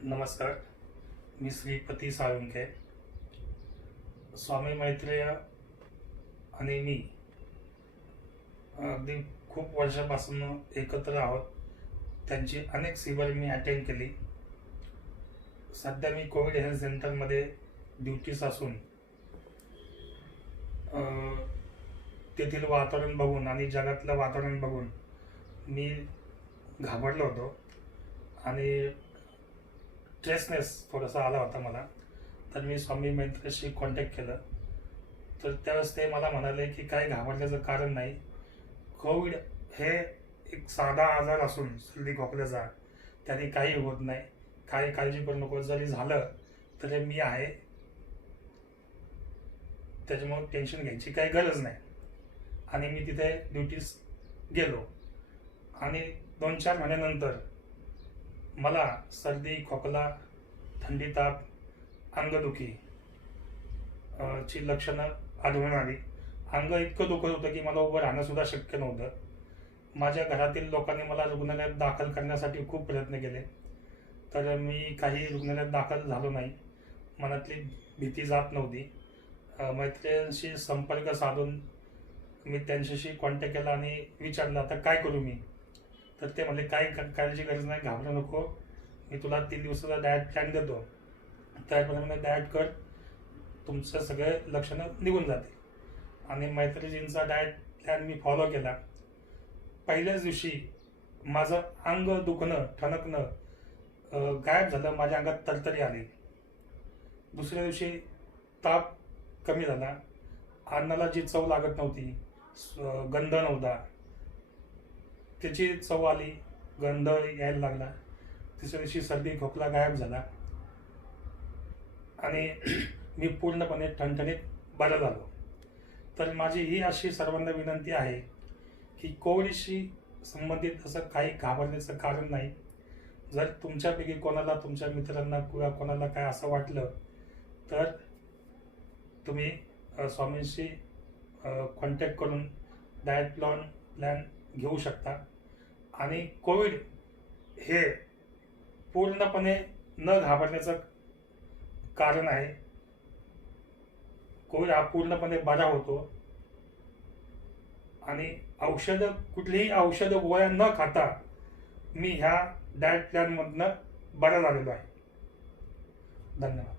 नमस्कार. मी श्रीपती साळुंखे. स्वामी मैत्रेय आणि मी अगदी खूप वर्षापासून एकत्र आहोत. त्यांची अनेक शिबिर मी अटेंड केली. सध्या मी कोविड हेल्थ सेंटरमध्ये ड्युटीस असून तेथील वातावरण बघून आणि जगातलं वातावरण बघून मी घाबरलो होतो आणि स्ट्रेसनेस थोडासा आला होता मला. तर मी स्वामी मैत्रेशी कॉन्टॅक्ट केलं. तर त्यावेळेस ते मला म्हणाले की काय घाबरण्याचं कारण नाही, कोविड हे एक साधा आजार असून सर्दी खोकल्याचा, त्याने काही होत नाही, काही काळजी करू नको, जरी झालं तरी मी आहे, त्याच्यामुळे टेन्शन घ्यायची काही गरज नाही. आणि मी तिथे ड्युटीज गेलो आणि 2-4 महिन्यानंतर मला सर्दी खोकला, थंडी ताप, अंगदुखी ची लक्षणं आढळून आली. अंग इतकं दुखत होतं की मला उभं राहणं सुद्धा शक्य नव्हतं. माझ्या घरातील लोकांनी मला रुग्णालयात दाखल करण्यासाठी खूप प्रयत्न केले, तर मी काही रुग्णालयात दाखल झालो नाही. मनातली भीती जात नव्हती. मैत्रिणींशी संपर्क साधून मी त्यांच्याशी कॉन्टॅक्ट केला आणि विचारलं आता काय करू मी. तर ते म्हणले काय काळजी गरज नाही, घाबरू नको, मी तुला 3 दिवसाचा डाएट प्लॅन देतो, त्याप्रमाणे डाएट कर, तुमचं सगळे लक्षणं निघून जाते. आणि मैत्रिणींचा डाएट प्लॅन मी फॉलो केला. पहिल्याच दिवशी माझं अंग दुखणं, ठणकणं गायब झालं. माझ्या अंगात तरतरी आली. दुसऱ्या दिवशी ताप कमी झाला. अन्नाला जी चव लागत नव्हती, गंध नव्हता, त्याची चव आली, गंध यायला लागला. तिसऱ्या दिवशी सर्दी खोकला गायब झाला आणि मी पूर्णपणे ठणठणीत बरा झालो. तर माझी ही अशी सर्वांना विनंती आहे की कोविडशी संबंधित असं काही घाबरण्याचं कारण नाही. जर तुमच्यापैकी कोणाला, तुमच्या मित्रांना किंवा कोणाला काय असं वाटलं तर तुम्ही स्वामींशी कॉन्टॅक्ट करून डाएट प्लॅन घेऊ शकता. आणि कोविड हे पूर्णपणे न घाबरण्याचं कारण आहे. कोविड हा पूर्णपणे बरा होतो आणि कुठलीही औषधं गोळ्या न खाता मी ह्या डाएट प्लॅनमधनं बरा झालेलो आहे. धन्यवाद.